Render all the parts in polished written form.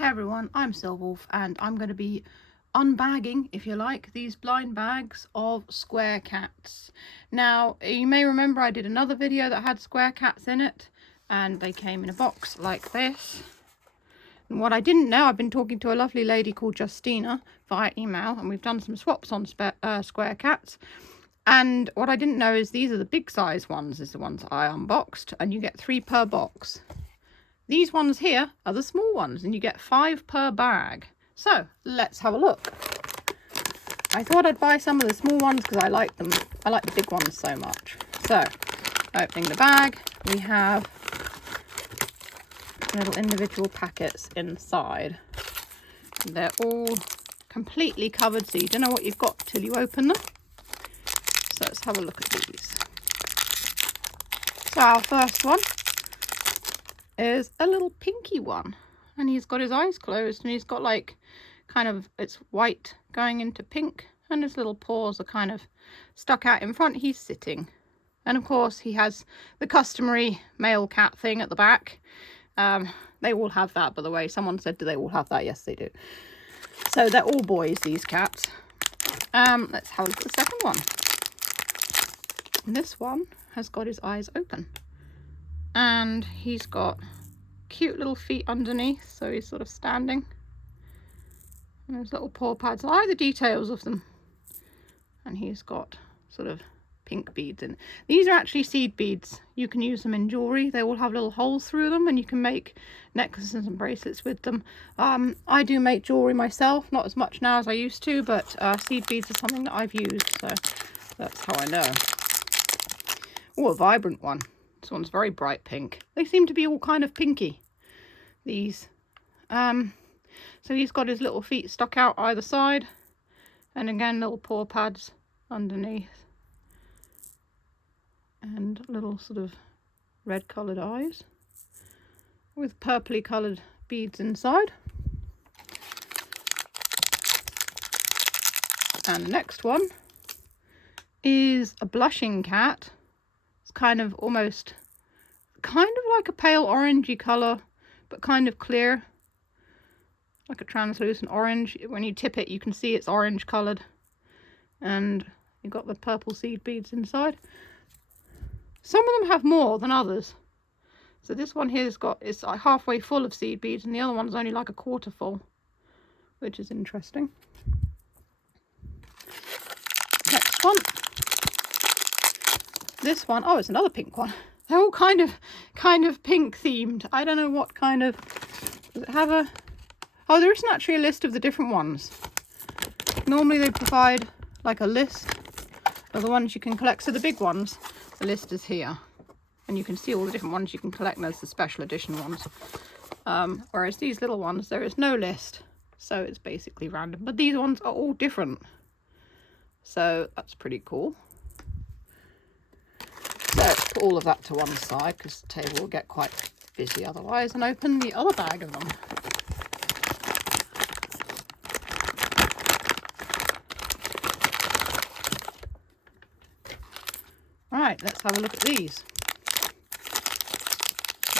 Hey everyone, I'm Silwolf and I'm going to be unbagging, if you like, these blind bags of square cats. Now, you may remember I did another video that had square cats in it and they came in a box like this. And what I didn't know, I've been talking to a lovely lady called Justina via email and we've done some swaps on square cats. And what I didn't know is these are the big size ones, is the ones I unboxed, and you get 3 per box. These ones here are the small ones and you get 5 per bag. So let's have a look. I thought I'd buy some of the small ones because I like them. I like the big ones so much. So opening the bag, we have little individual packets inside. They're all completely covered so you don't know what you've got till you open them. So let's have a look at these. So our first one is a little pinky one and he's got his eyes closed and he's got like kind of, it's white going into pink and his little paws are kind of stuck out in front. He's sitting and of course he has the customary male cat thing at the back. They all have that, by the way. Someone said, do they all have that? Yes, they do. So they're all boys, these cats. Let's have a look at the second one. And this one has got his eyes open and he's got cute little feet underneath, so he's sort of standing. And those little paw pads, I like the details of them. And he's got sort of pink beads in. These are actually seed beads. You can use them in jewelry. They all have little holes through them and you can make necklaces and bracelets with them. I do make jewelry myself, not as much now as I used to, but seed beads are something that I've used, so that's how I know. Oh, a vibrant one. This one's very bright pink. They seem to be all kind of pinky, these. So he's got his little feet stuck out either side. And again, little paw pads underneath. And little sort of red coloured eyes. With purpley coloured beads inside. And the next one is a blushing cat. It's kind of almost, kind of like a pale orangey colour, but kind of clear, like a translucent orange. When you tip it, you can see it's orange coloured, and you've got the purple seed beads inside. Some of them have more than others. So this one here's got, it's like halfway full of seed beads, and the other one's only like a quarter full, which is interesting. Next one. This one, oh, it's another pink one. They're all kind of pink themed. I don't know what kind of, does it have a, oh, there isn't actually a list of the different ones. Normally they provide like a list of the ones you can collect. So the big ones, the list is here and you can see all the different ones you can collect, and there's the special edition ones. Whereas these little ones, there is no list, so it's basically random, but these ones are all different, so that's pretty cool. So put all of that to one side because the table will get quite busy otherwise, and open the other bag of them. Right, let's have a look at these.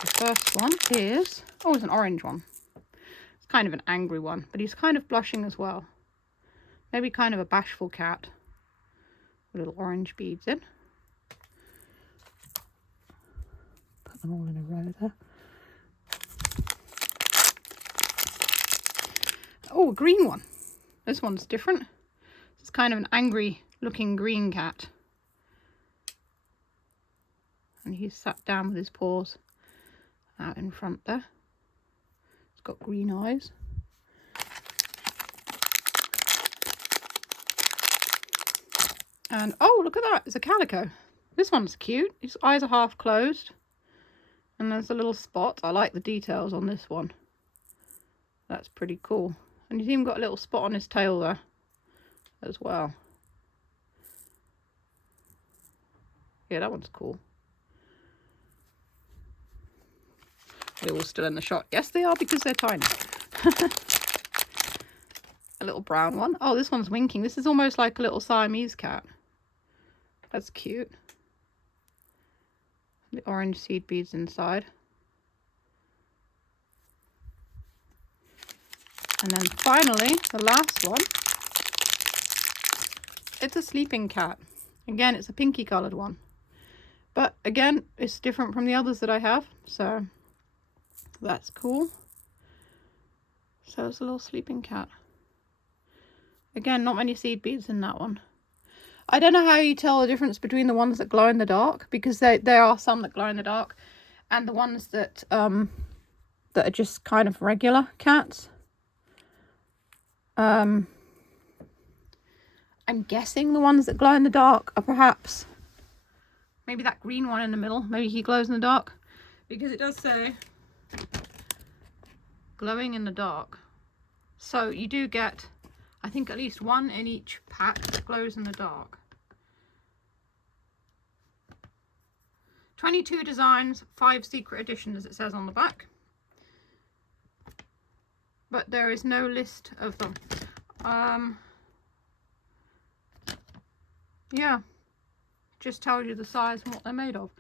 The first one is, oh, it's an orange one. It's kind of an angry one, but he's kind of blushing as well. Maybe kind of a bashful cat. With little orange beads in. Put them all in a row there. Oh, a green one. This one's different. It's kind of an angry looking green cat. And he's sat down with his paws out in front there. It's got green eyes. And oh, look at that, it's a calico. This one's cute. His eyes are half closed. And there's a little spot. I like the details on this one. That's pretty cool. And he's even got a little spot on his tail there as well. Yeah, that one's cool. They're all still in the shot. Yes, they are, because they're tiny. A little brown one. Oh, this one's winking. This is almost like a little Siamese cat. That's cute. The orange seed beads inside. And then finally, the last one. It's a sleeping cat. Again, it's a pinky coloured one. But again, it's different from the others that I have. So that's cool. So it's a little sleeping cat. Again, not many seed beads in that one. I don't know how you tell the difference between the ones that glow in the dark, because there are some that glow in the dark, and the ones that that are just kind of regular cats. I'm guessing the ones that glow in the dark are perhaps maybe that green one in the middle. Maybe he glows in the dark, because it does say glowing in the dark. So you do get, I think, at least one in each pack that glows in the dark. 22 designs, 5 secret editions, it says on the back. But there is no list of them. Yeah, just tells you the size and what they're made of.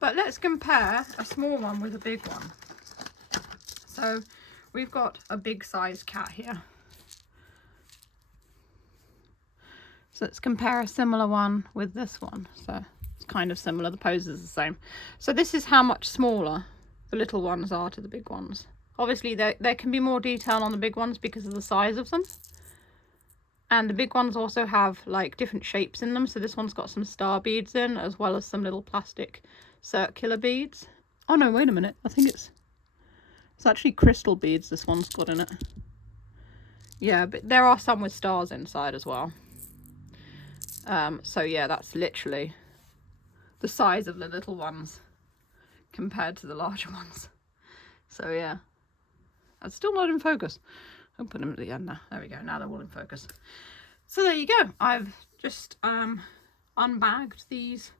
But let's compare a small one with a big one. So we've got a big size cat here. So let's compare a similar one with this one. So it's kind of similar, the pose is the same. So this is how much smaller the little ones are to the big ones. Obviously there can be more detail on the big ones because of the size of them. And the big ones also have like different shapes in them. So this one's got some star beads in, as well as some little plastic circular beads. Oh no, wait a minute. I think it's actually crystal beads this one's got in it. Yeah, but there are some with stars inside as well. So yeah, that's literally the size of the little ones compared to the larger ones. So yeah, that's still not in focus. I'll put them at the end now. There we go. Now they're all in focus. So there you go. I've just unbagged these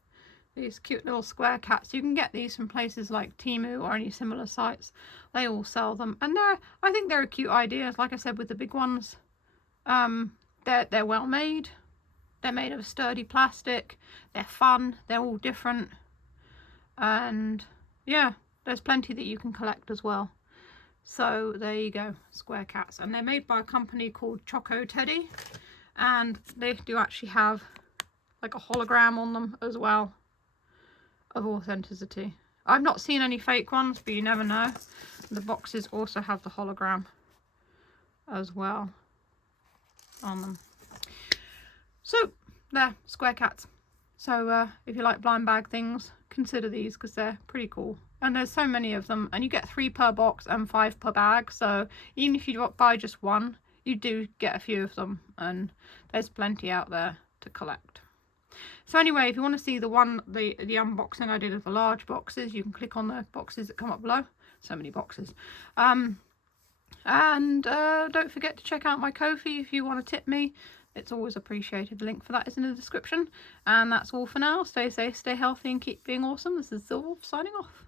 cute little square cats. You can get these from places like Temu or any similar sites. They all sell them, and I think they're a cute idea. Like I said, with the big ones, they're well made. They're made of sturdy plastic. They're fun. They're all different, and yeah, there's plenty that you can collect as well. So there you go, square cats, and they're made by a company called Choco Teddy, and they do actually have like a hologram on them as well of authenticity. I've not seen any fake ones, but you never know. The boxes also have the hologram as well on them. So they're square cats. So if you like blind bag things, consider these, because they're pretty cool. And there's so many of them, and you get 3 per box and 5 per bag. So even if you buy just one, you do get a few of them, and there's plenty out there to collect. So anyway, if you want to see the unboxing I did of the large boxes, you can click on the boxes that come up below. So many boxes. And don't forget to check out my Ko-fi if you want to tip me. It's always appreciated. The link for that is in the description. And that's all for now. Stay safe, stay healthy, and keep being awesome. This is Sylwolf signing off.